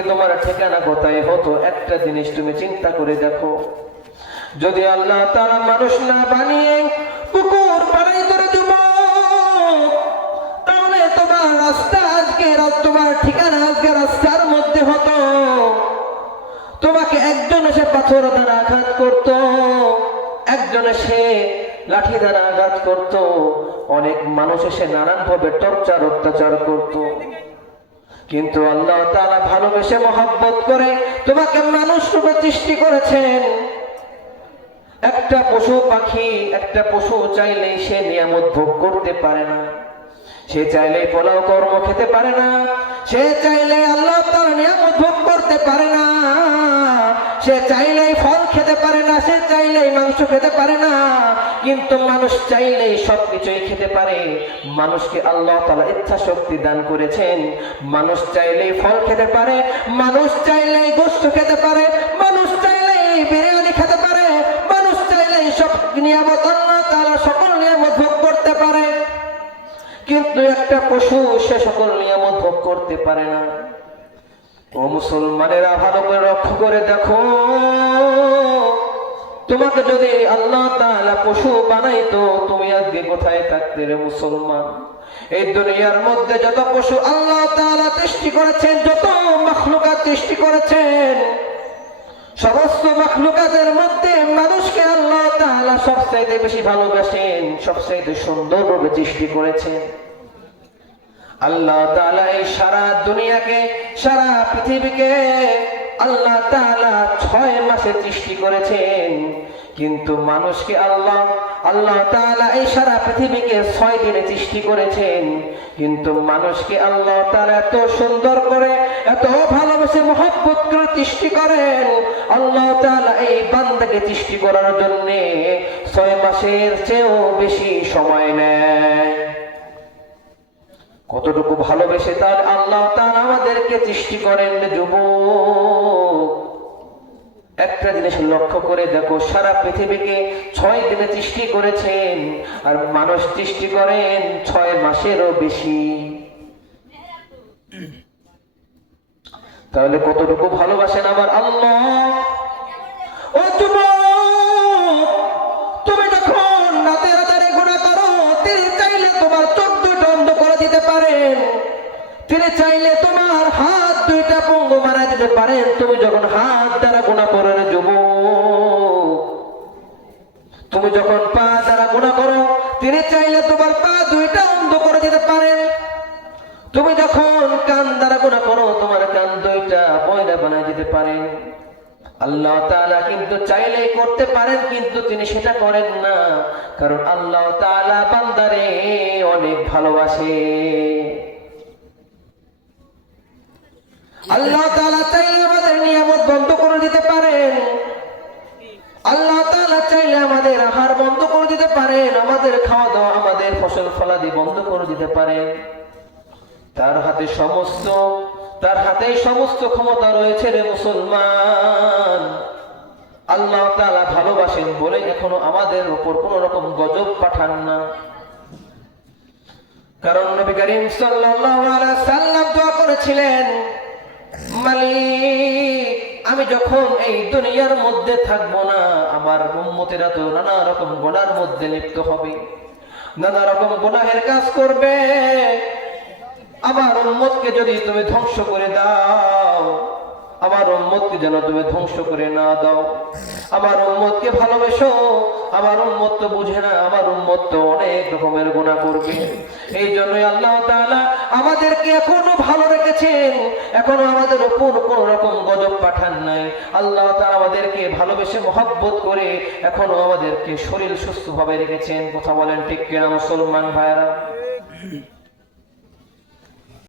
আজকে তোমার ঠিকানা কোথায় হতো? একটা জিনিস তুমি চিন্তা করে দেখো, যদি আল্লাহ তাআলা মানুষ না বানিয়ে পুকুর পাড়ায় ধরে যুবক, তাহলে তোমার রাস্তা আজকে, তোমার ঠিকানা আজকে রাস্তার মধ্যে হতো। তোমাকে একজন এসে পাথর দ্বারা আঘাত করত, একজন এসে লাঠি দ্বারা আঘাত করত, অনেক মানুষ এসে নানান ভাবে টর্চার অত্যাচার করত। কিন্তু আল্লাহ তাআলা ভালোবেসে মহব্বত করে তোমাকে মানুষ রূপে সৃষ্টি করেছেন। একটা পশু পাখি, একটা পশু চাইলেই সে নিয়ামত ভোগ করতে পারে না, সে চাইলেই পোলাও কর্ম খেতে পারে না, সে চাইলে আল্লাহ তাআলার নিয়ামত ভোগ করতে পারে না, সে চাইলেই ফল খেতে পারে না, সে চাইলেই মাংস খেতে পারে না। কিন্তু মানুষ চাইলেই সবকিছুই খেতে পারে। মানুষকে আল্লাহ তাআলা ইচ্ছা শক্তি দান করেছেন। মানুষ চাইলেই ফল খেতে পারে, মানুষ চাইলেই গোশত খেতে পারে, মানুষ চাইলেই বিরিয়ানি খেতে পারে, মানুষ চাইলেই সব নিয়ামত আল্লাহ তাআলা সকল নিয়ামত ভোগ করতে পারে। কিন্তু একটা পশু সে সকল নিয়ামত ভোগ করতে পারে না। ও মুসলমানেরা, ভালো করে লক্ষ্য করে দেখো, তোমাকে যদি আল্লাহ তাআলা পশু বানাইতো, তুমি আজকে কোথায় থাকতে রে মুসলমান? এই দুনিয়ার মধ্যে যত পশু আল্লাহ তাআলা সৃষ্টি করেছেন, যত মাখলুকাত সৃষ্টি করেছেন, সমস্ত মাখলুকাতের মধ্যে মানুষকে আল্লাহ তাআলা সবচাইতে বেশি ভালোবাসেন, সবচাইতে সুন্দরভাবে সৃষ্টি করেছেন। আল্লাহ তাআলা এই সারা দুনিয়াকে, সারা পৃথিবীকে আল্লাহ তাআলা 6 মাসে সৃষ্টি করেছেন। কিন্তু মানুষকে আল্লাহ তাআলা এই সারা পৃথিবীকে 6 দিনে সৃষ্টি করেছেন। কিন্তু মানুষকে আল্লাহ তাআলা এত সুন্দর করে, এত ভালোবেসে মহব্বত করে সৃষ্টি করেন। আল্লাহ তাআলা এই বান্দাকে সৃষ্টি করার জন্য 6 মাসের চেয়েও বেশি সময় নেয়। কতটুকু ভালোবেসে তার আল্লাহ তাআলা আমাদেরকে সৃষ্টি করেন যুবক। একটা জিনিস লক্ষ্য করে দেখো, সারা পৃথিবীকে 6 দিনে সৃষ্টি করেছেন, আর মানুষ সৃষ্টি করেন 6 মাসেরও বেশি। তাহলে কতটুকু ভালোবাসেন আমার আল্লাহ। ও যুবক, তুমি যখন রাতে রাতে গুনাহ করো, তিনি চাইলে তোমার চোখ দুটো অন্ধ করে দিতে পারেন, তিনি চাইলে তোমার হাত দুইটা পঙ্গু মারা দিতে পারেন। তুমি যখন হাত দ্বারা গুনাহ করো রে যুবক, তুমি যখন পা দ্বারা গুনাহ করো, তিনি চাইলে তোমার পা দুইটা অন্ধ করে দিতে পারেন। তুমি যখন কান দ্বারা গুনাহ করো, তোমার কান দুইটা বয়রা বানায় দিতে পারেন। আল্লাহ তাআলা কিন্তু চাইলেই করতে পারেন, কিন্তু তিনি সেটা করেন না, কারণ আল্লাহ তাআলা বান্দারে অনেক ভালোবাসে। আল্লাহ তাআলা চাইলে আমাদের নিয়ামত বন্ধ করে দিতে পারেন, আল্লাহ তাআলা চাইলে আমাদের আহার বন্ধ করে দিতে পারেন, আমাদের খাওয়া দাওয়া, আমাদের ফসল ফলাদি বন্ধ করে দিতে পারেন। তার হাতে সমস্ত ক্ষমতা রয়েছে রে মুসলমান। আল্লাহ তাআলা ভালোবাসেন বলে এখনো আমাদের উপর কোন রকম গজব পাঠান না। কারণ নবী করিম সাল্লাল্লাহু আলাইহি সাল্লাম দোয়া করেছিলেন, মালিক, আমি যখন এই দুনিয়ার মধ্যে থাকবো না, আমার উম্মতেরা তো নানা রকম গুনাহের মধ্যে লিপ্ত হবে, নানা রকম গুনাহের কাজ করবে। আমার উম্মতকে যদি তুমি ধ্বংস করে দাও, আমার উম্মতকে যেন তুমি ধ্বংস করে না দাও। আমার উম্মতকে ভালোবেসো। আমার উম্মত তো বুঝে না, আমার উম্মত তো অনেক রকমের গুনাহ করবে। এই জন্যই আল্লাহ তাআলা আমাদেরকে এখনো ভালো রেখেছেন, এখনো আমাদের উপর কোন রকম গজব পাঠান নাই। আল্লাহ তাআলা আমাদেরকে ভালোবেসে মহব্বত করে এখনো আমাদেরকে শরীর সুস্থ ভাবে রেখেছেন। কথা বলেন ঠিক কিনা মুসলমান ভাইরা?